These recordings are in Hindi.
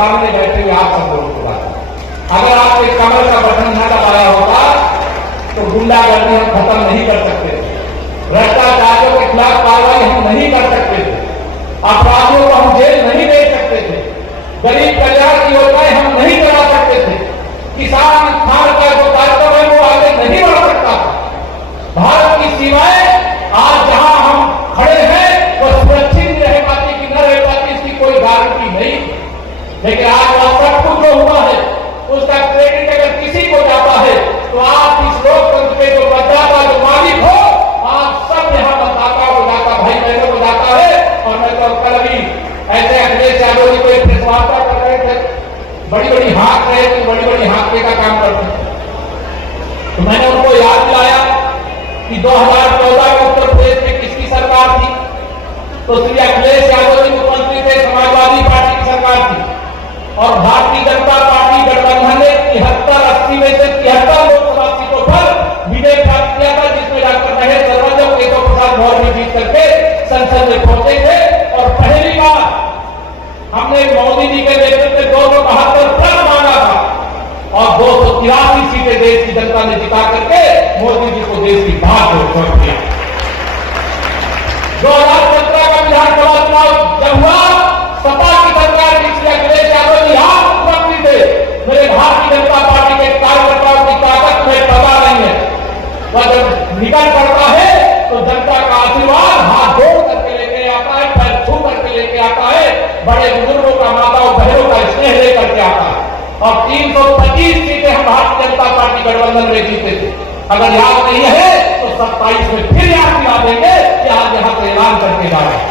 सामने बैठे हुए आप सब लोगों को बात, अगर आपके कमर का बटन न दबाया होता तो गुंडागर्दी हम खत्म नहीं कर सकते थे, भ्रष्टाचारियों के खिलाफ कार्रवाई हम नहीं कर सकते थे, अपराधियों को हम जेल नहीं दे सकते थे, गरीब कल्याण की योजनाएं हम नहीं करा सकते थे, किसान खान का जो कार्यक्रम है वो आगे नहीं बढ़ सकता था। भारत की सीमाएं आज जहां हम खड़े हैं वो सुरक्षित रह पाती कि न रह पाती इसकी कोई गारंटी नहीं, लेकिन आज वह सब कुछ जो हुआ है उसका क्रेडिट अगर किसी को जाता है तो आप इस लोकतंत्र के जो मतदाता जो मालिक हो आप सब यहां मतदाता हो जाता, भाई बहनों को जाता है। और मैं तो कल अभी ऐसे अखिलेश यादव जी को एक प्रेस वार्ता कर रहे थे, बड़ी बड़ी हाथ रहे थे, बड़ी बड़ी हाथ का काम करते हैं, तो मैंने उनको याद दिलाया कि 2014 में उत्तर प्रदेश में किसकी सरकार थी, तो श्री अखिलेश यादव जी मुख्यमंत्री थे, समाजवादी पार्टी की सरकार थी, और भारतीय जनता पार्टी गठबंधन ने 73-80 में से 73 लोकसभा सीटों पर विजय प्राप्त किया था, जिसमें डॉक्टर महेश शर्मा जब केशव प्रसाद मौर्य ने जीत करके संसद में पहुंचे थे। और पहली बार हमने मोदी जी के नेतृत्व में 272 प्लस मांगा था और 283 सीटें देश की जनता ने जिता करके मोदी जी को देश की बात छोड़ दिया। 2017 का विधानसभा चुनाव जब हुआ, सपा की सरकार जिसमें अखिलेश यादव जी आप मुख्यमंत्री थे, मेरे भारतीय जनता पार्टी के कार्यकर्ताओं की ताकत में पता नहीं है, वह जब निकल पड़ता है तो जनता का आशीर्वाद हाथ जोड़ करके लेके आता है, पैर छू करके लेके आता है, बड़े बुजुर्गों का, माताओं बहनों का स्नेह लेकर के आता है। और 325 सीटें हम भारतीय जनता पार्टी गठबंधन में जीते थे, अगर याद नहीं है तो 27 में फिर याद दिला देंगे कि आज यहां से ऐलान करके जा रहे हैं।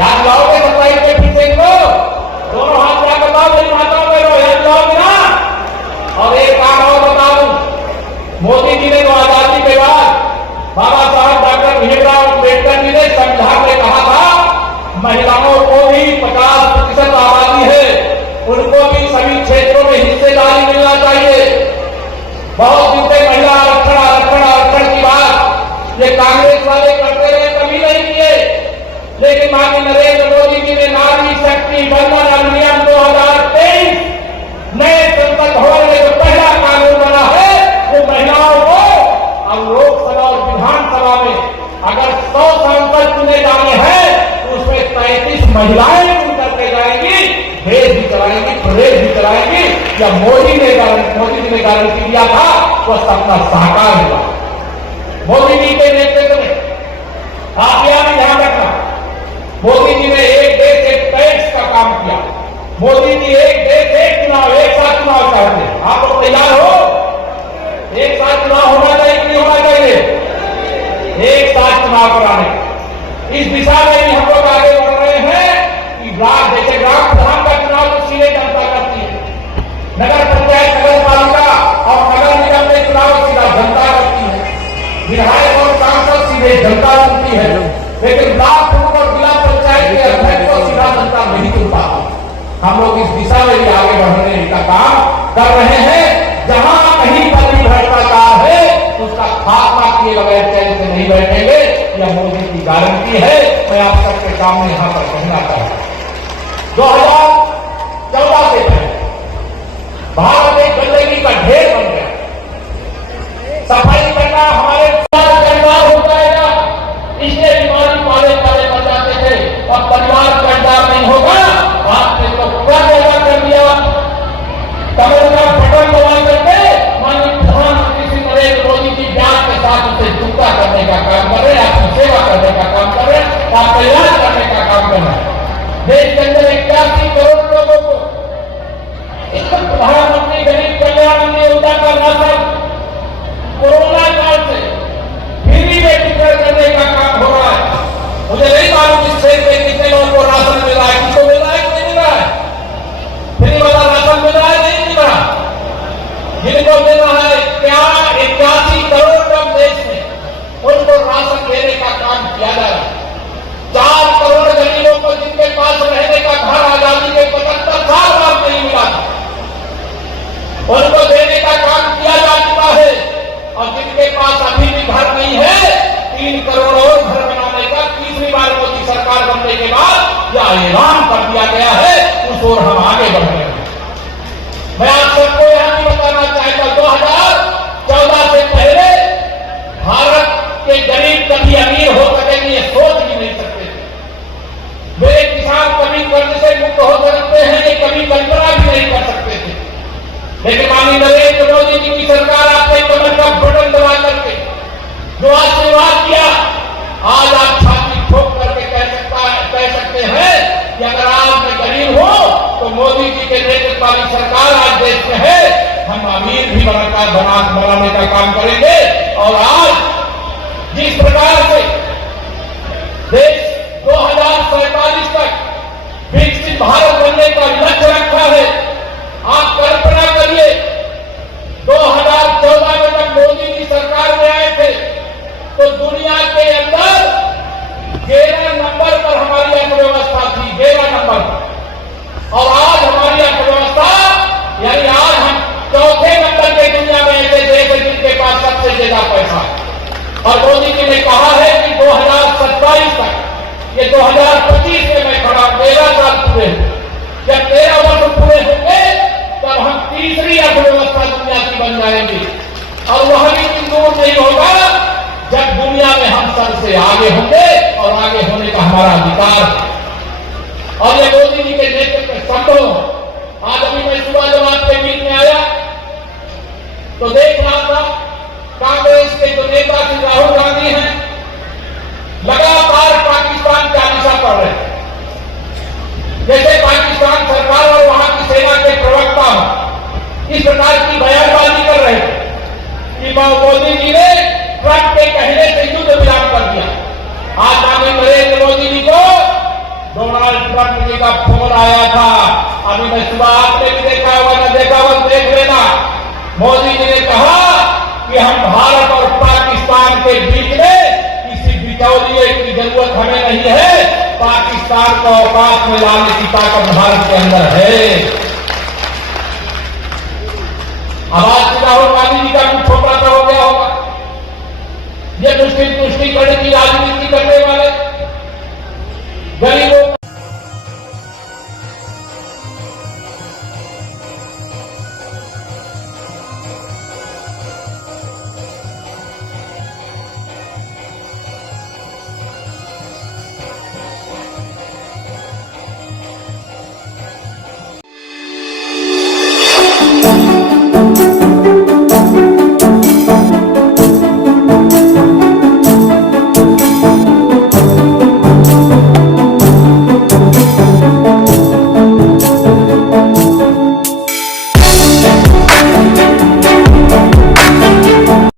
याद लाओगे 27 के पीछे को, दोनों हाथ क्या बताओ मेरी माताओं बहनों, याद लाओगे ना। और एक बात और बता दूं, मोदी जी ने तो आजादी के बाद बाबा साहब डॉक्टर भीमराव अम्बेडकर जी ने संविधान में कहा था महिलाओं को भी 50% आबादी है, उनको भी सभी क्षेत्रों में हिस्सेदारी मिलना चाहिए। बहुत दिन से महिला आरक्षण आरक्षण आरक्षण की बात ये कांग्रेस वाले करते रहे, कभी नहीं किए, लेकिन माननीय नरेंद्र मोदी जी ने नारी शक्ति वंदन अधिनियम 2023 नए संसद भवन में जो पहला कानून बना है वो महिलाओं को अब लोकसभा और विधानसभा में अगर 100 सांसद चुने जाने हैं तो उसमें 33 महिलाएं चुन करके जाएंगी, देश भी चलाएंगी, प्रदेश भी चलाएंगी। या मोदी जी ने गारंटी दिया था वह सपना साकार हुआ। मोदी जी के नेतृत्व में आप यहां भी ध्यान रखना, मोदी जी ने एक देश एक टैक्स का काम किया। मोदी जी एक देश एक चुनाव, एक साथ चुनाव चाहते हैं। आप लोग तैयार हो? एक साथ चुनाव होना चाहिए कि नहीं होना चाहिए? एक साथ चुनाव कराने इस दिशा में भी हम लोग आगे बढ़ रहे हैं कि जैसे ग्राम प्रधान का चुनाव तो सीधे जनता करती है, नगर पंचायत नगर पालिका और नगर निगम में चुनाव सीधा जनता करती है, विधायक और सांसद सीधे जनता चुनती है, लेकिन ब्लॉक प्रमुख और जिला पंचायत के अध्यक्ष को सीधा जनता नहीं चुन पाती। हम लोग इस दिशा में भी आगे बढ़ने का काम कर रहे हैं। जहां कहीं पर भी भ्रष्टाचार है उसका खात्मा किए बगैर चैन से नहीं बैठेंगे, यह मोदी की गारंटी है। मैं आप सबके सामने यहां पर कहना चाहता हूं, 2014 से पहले भारत एक गंदगी का ढेर बन गया। सफाई करना हमारे परिवार हो जाएगा, इसलिए बीमारी पाले पाले बन जाते थे और परिवार कर्जदार नहीं होगा। आपने तो क्या पैदा कर दिया, कमर का बटन दबा करके माननीय प्रधानमंत्री श्री नरेंद्र मोदी जी ब्याज के साथ उसे चुकता करने का काम कर रहे हैं, आपकी सेवा करने का काम कर रहे हैं, आपका इलाज करने का काम कर रहे हैं। देश के अंदर 81 करोड़ लोगों को प्रधानमंत्री गरीब कल्याण अन्न योजना का राशन कोरोना काल से फ्री में वितरण करने का काम हो रहा है। मुझे नहीं मालूम इस क्षेत्र में कितने लोगों को राशन मिल रहा है, किसको मिल रहा है, नहीं मिल रहा है, फ्री वाला राशन मिल रहा है, नहीं मिल रहा। जिनको मिल रहा है क्या 81 करोड़ कम देश में उनको राशन देने का काम किया जा रहा है। 4 करोड़ गरीबों को जिनके पास रहने का घर आजादी के 75 साल बाद नहीं मिला था उनको देने का काम किया जा चुका है। और जिनके पास अभी भी घर नहीं है 3 करोड़ और घर बनाने का तीसरी बार मोदी सरकार बनने के बाद यह ऐलान कर दिया गया है ओर हम आगे बढ़ रहे हैं। मैं आप सबको यहां भी बताना चाहता हूं, 2014 से पहले भारत के गरीब कभी अमीर हो सकेंगे ये सोच भी नहीं सकते थे। वे किसान कभी कर्ज से मुक्त हो सकते हैं ये कभी कल्पना भी नहीं कर सकते थे। लेकिन माननीय नरेंद्र मोदी जी की सरकार आपने कमर का बटन दबा करके जो आशीर्वाद किया, आज आप छाती ठोक करके कह सकते हैं कि अगर आज मैं गरीब हूं तो मोदी जी के नेतृत्व वाली सरकार आज देश में है, हम अमीर भी बनाने का काम करेंगे। और आज जिस प्रकार से देश 2047 तक विकसित भारत बनने का लक्ष्य रखा है, आप कल्पना करिए 2014 में जब मोदी जी सरकार में आए थे तो दुनिया के अंदर 11 नंबर पर हमारी अर्थव्यवस्था थी, 11 नंबर पर। और आज हमारी अर्थव्यवस्था यानी आज हम चौथे नंबर के दुनिया में ऐसे देश हैं जिनके पास सबसे ज्यादा पैसा है। और मोदी जी ने कहा है कि 2027 तक, ये 2025 में मैं खड़ा 13 साल पूरे हैं, जब 13 वर्ष पूरे होंगे तब हम तीसरी अर्थव्यवस्था दुनिया की बन जाएंगे। और वह भी दिन दूर नहीं होगा जब दुनिया में हम सबसे आगे होंगे और आगे होने का हमारा अधिकार है। और ये मोदी जी के नेतृत्व में संभव। आज अभी मैं सुबह जब आपके बीच में आया तो देख रहा था कांग्रेस के जो नेता श्री राहुल गांधी हैं लगातार पाकिस्तान का निशा पढ़ रहे हैं। जैसे पाकिस्तान सरकार और वहां की सेना के प्रवक्ता इस प्रकार की बयानबाजी कर रहे थे कि मोदी जी ने ट्रंप के कहने से युद्ध विराम कर दिया। आज माननीय नरेंद्र मोदी जी को डोनाल्ड ट्रंप जी का फोन आया था। अभी मैं सुबह आपने भी देखा होगा, न देखा होगा देख लेना। मोदी जी ने कहा कि हम भारत और पाकिस्तान के बीच में किसी बिचौलिए की जरूरत हमें नहीं है, पाकिस्तान को औकात में लाने की ताकत भारत के अंदर है। अब आज राहुल गांधी जी का भी छोटा सा हो गया होगा। ये मुस्लिम तुष्टिकरण की राजनीति करने वाले